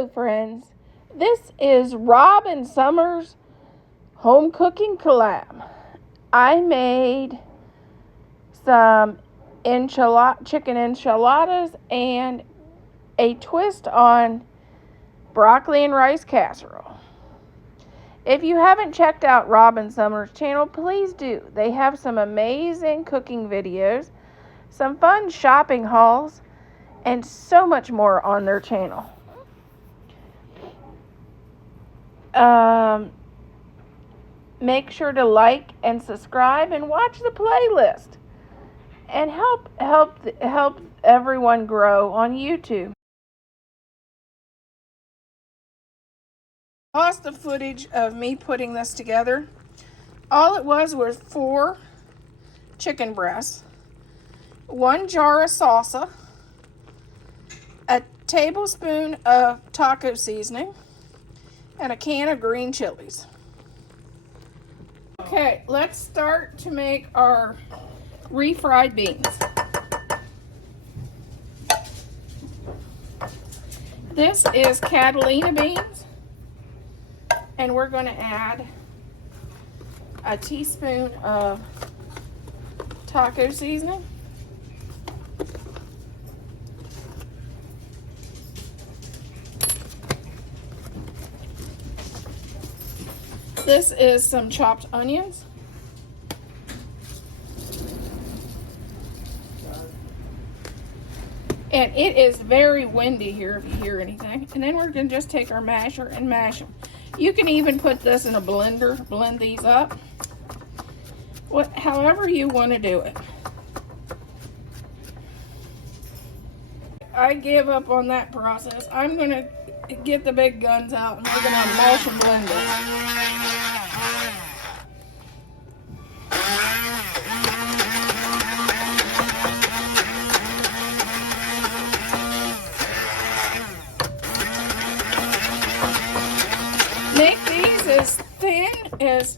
Hello friends, this is Rob and Summer's home cooking collab. I made some chicken enchiladas and a twist on broccoli and rice casserole. If you haven't checked out Rob and Summer's channel, please do. They have some amazing cooking videos, some fun shopping hauls, and so much more on their channel. Make sure to like and subscribe and watch the playlist and help everyone grow on YouTube. Lost the footage of me putting this together. All it was 4 chicken breasts, 1 jar of salsa, a tablespoon of taco seasoning, and a can of green chilies. Okay, let's start to make our refried beans. This is Catalina beans, and we're going to add a teaspoon of taco seasoning, this is some chopped onions, and it is very windy here if you hear anything. And then we're going to just take our masher and mash them. You can even put this in a blender, blend these up, however you want to do it. I give up on that process. I'm going to get the big guns out and we're going to mash and blend it. Make these as thin,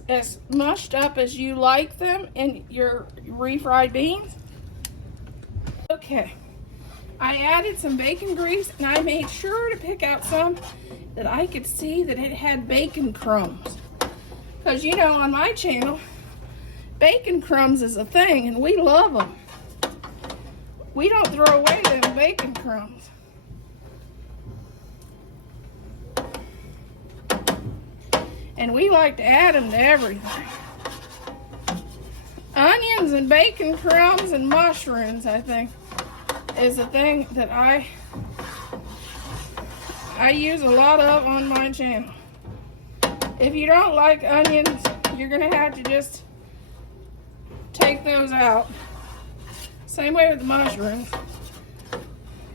as mushed up as you like them in your refried beans. Okay, I added some bacon grease and I made sure to pick out some that I could see that it had bacon crumbs. Because you know, on my channel, bacon crumbs is a thing and we love them. We don't throw away them bacon crumbs. And we like to add them to everything. Onions and bacon crumbs and mushrooms, I think, is a thing that I use a lot of on my channel. If you don't like onions, you're gonna have to just take those out. Same way with the mushrooms.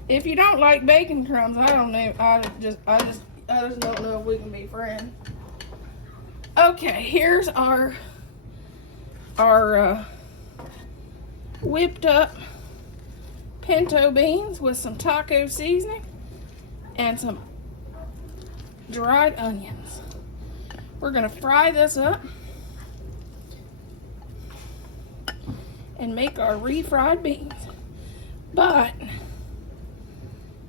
If you don't like bacon crumbs, I don't know. I just don't know if we can be friends. Okay, here's our whipped up pinto beans with some taco seasoning and some dried onions. We're gonna fry this up and make our refried beans. But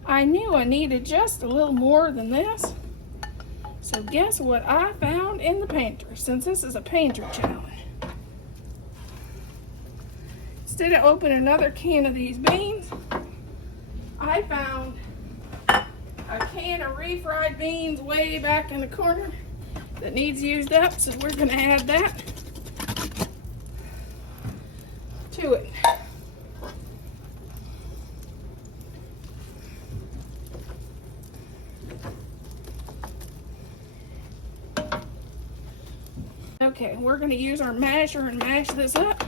I knew I needed just a little more than this. So guess what I found in the pantry, since this is a pantry challenge. Instead of opening another can of these beans, I found a can of refried beans way back in the corner that needs used up, so we're gonna add that to it. Okay, we're going to use our masher and mash this up.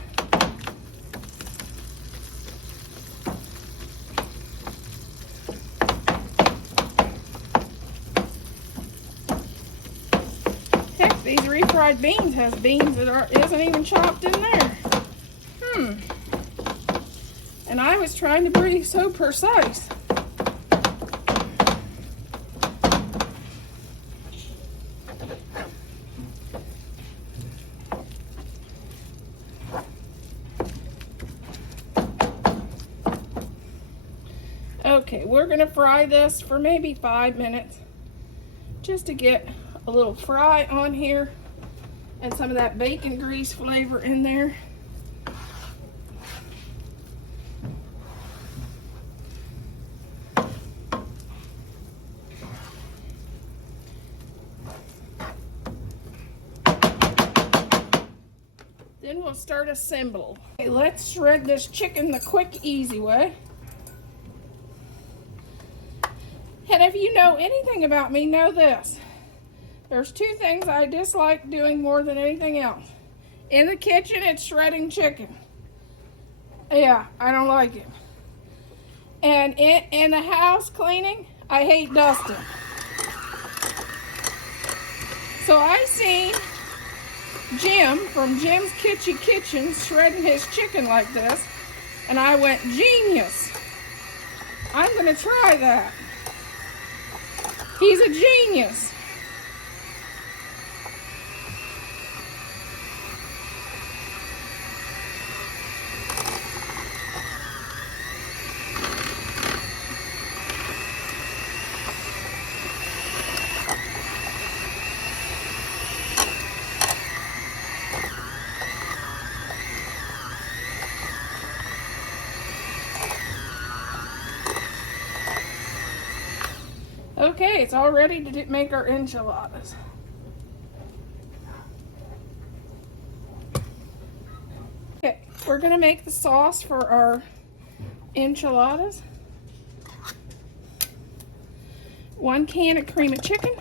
Heck, these refried beans has beans that isn't even chopped in there. And I was trying to be so precise. Okay, we're gonna fry this for maybe 5 minutes. just to get a little fry on here and some of that bacon grease flavor in there. Then we'll start assembly. Okay, let's shred this chicken the quick, easy way. And if you know anything about me, know this. There's two things I dislike doing more than anything else. In the kitchen, it's shredding chicken. Yeah, I don't like it. And in the house cleaning, I hate dusting. So I seen Jim from Jim's Kitschy Kitchen shredding his chicken like this, and I went, genius. I'm gonna try that. He's a genius. Okay, it's all ready to make our enchiladas. Okay, we're gonna make the sauce for our enchiladas. 1 can of cream of chicken.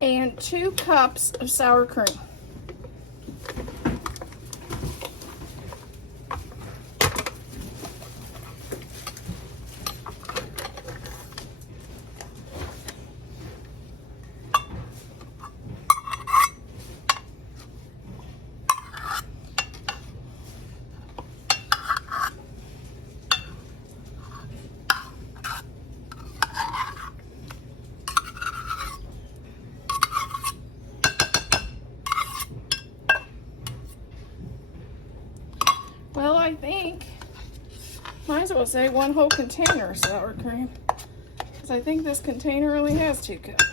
And 2 cups of sour cream. Well, I think, might as well say 1 whole container of sour cream, because I think this container only has 2 cups.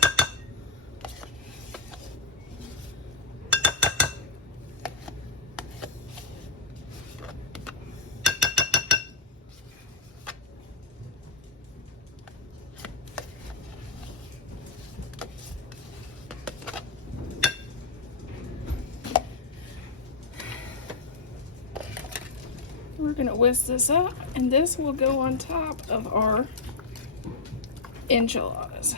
We're gonna whisk this up, and this will go on top of our enchiladas.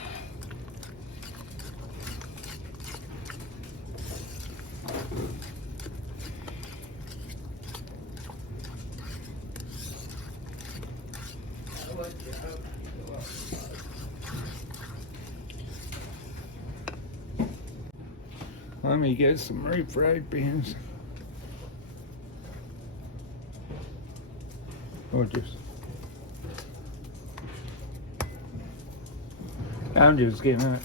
Let me get some refried beans. I'm just gonna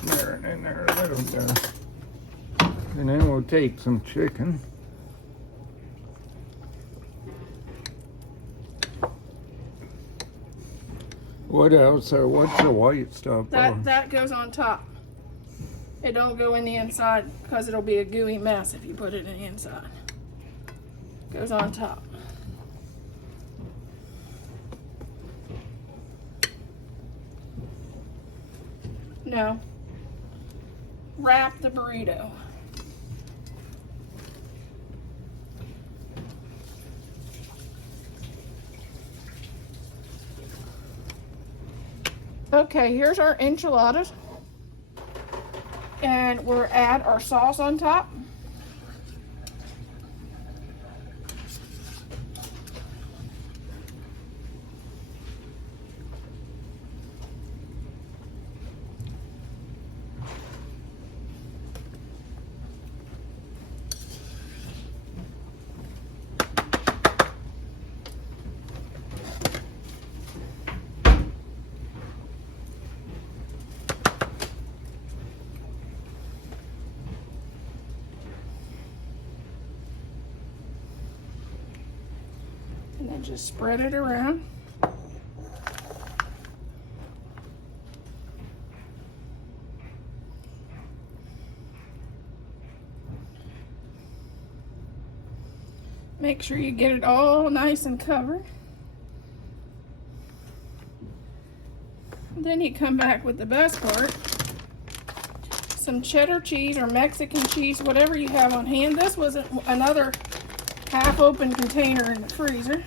smear it in there a little bit. And then we'll take some chicken. What else? What's the white stuff? That goes on top. It don't go in the inside because it'll be a gooey mess if you put it in the inside. Goes on top. No. Wrap the burrito. Okay, here's our enchiladas. And we'll add our sauce on top. And just spread it around. Make sure you get it all nice and covered. Then you come back with the best part. Some cheddar cheese or Mexican cheese, whatever you have on hand. This was another half-open container in the freezer.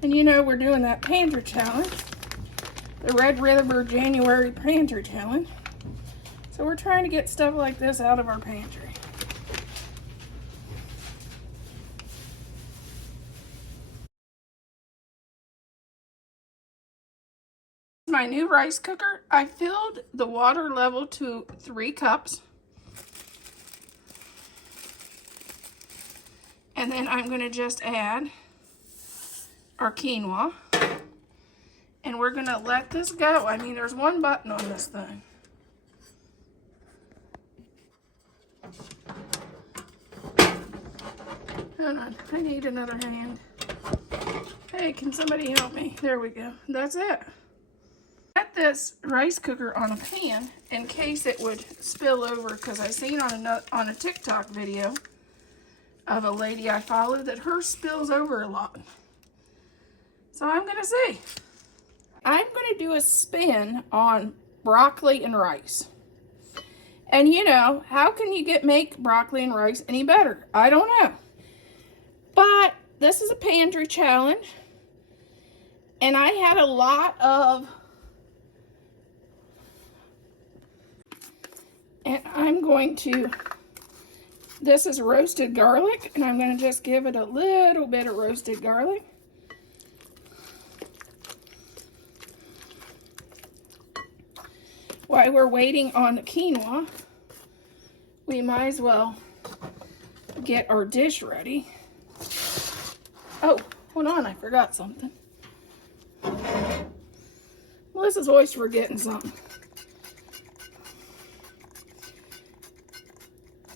And you know we're doing that pantry challenge. The Red River January Pantry Challenge. So we're trying to get stuff like this out of our pantry. My new rice cooker, I filled the water level to 3 cups. And then I'm going to just add our quinoa. And we're going to let this go. I mean, there's one button on this thing. Hold on, I need another hand. Hey, can somebody help me? There we go. That's it. Set this rice cooker on a pan in case it would spill over, because I seen on a TikTok video of a lady I follow that hers spills over a lot. So I'm gonna see. I'm gonna do a spin on broccoli and rice. And you know, how can you make broccoli and rice any better? I don't know. But this is a pantry challenge. And I had a lot of, and I'm going to, this is roasted garlic, and I'm going to just give it a little bit of roasted garlic. While we're waiting on the quinoa, we might as well get our dish ready. Oh, hold on, I forgot something. Melissa's always forgetting something.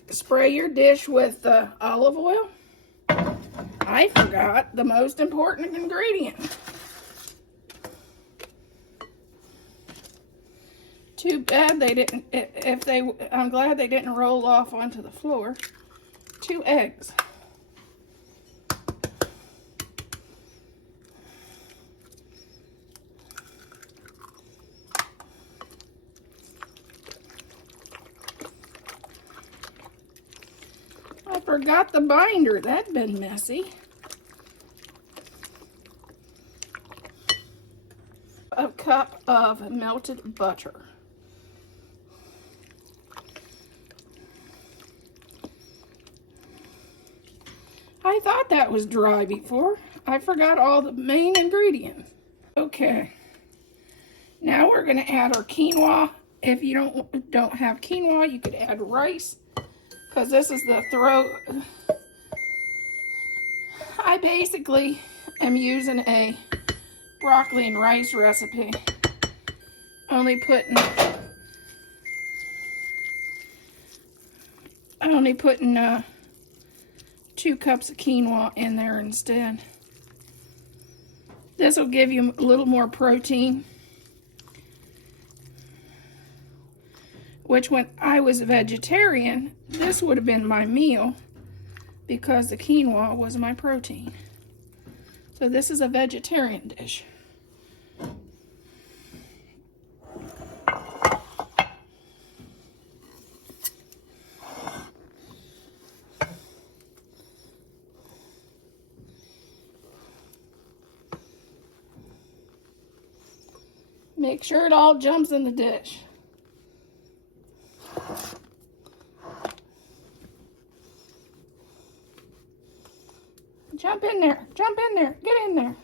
Spray your dish with olive oil. I forgot the most important ingredient. Too bad they didn't, I'm glad they didn't roll off onto the floor. 2 eggs. I forgot the binder. That'd been messy. A cup of melted butter. I thought that was dry before. I forgot all the main ingredients. Okay. Now we're going to add our quinoa. If you don't have quinoa, you could add rice, because this is the I basically am using a broccoli and rice recipe. Only putting 2 cups of quinoa in there instead. This will give you a little more protein, which when I was a vegetarian, this would have been my meal because the quinoa was my protein. So this is a vegetarian dish. Make sure it all jumps in the dish. Jump in there, jump in there, get in there.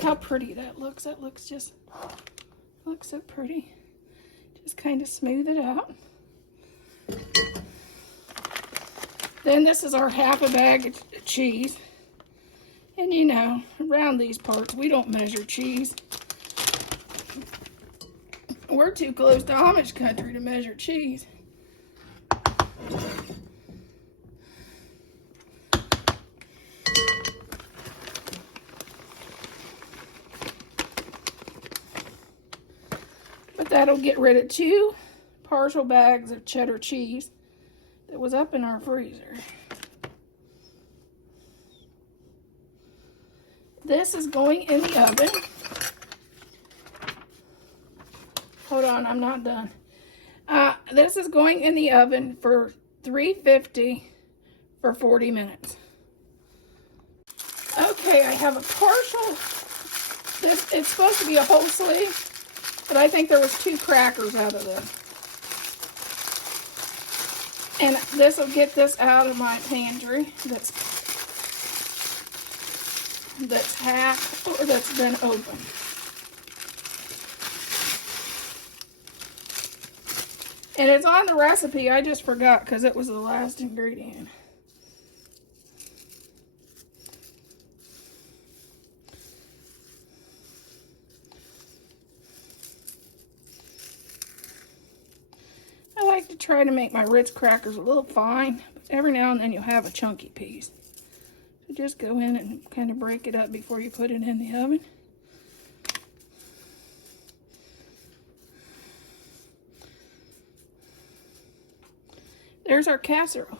look how pretty that looks. That looks so pretty. Just kind of smooth it out. Then this is our half a bag of cheese. And you know, around these parts, we don't measure cheese. We're too close to Amish country to measure cheese. But that'll get rid of 2 partial bags of cheddar cheese that was up in our freezer. This is going in the oven. Hold on, I'm not done. This is going in the oven for 350 for 40 minutes. Okay, I have a partial. It's supposed to be a whole sleeve, but I think there was 2 crackers out of this. And this will get this out of my pantry that's half or that's been open. And it's on the recipe, I just forgot because it was the last ingredient. I like to try to make my Ritz crackers a little fine, but every now and then you'll have a chunky piece. So just go in and kind of break it up before you put it in the oven. There's our casserole.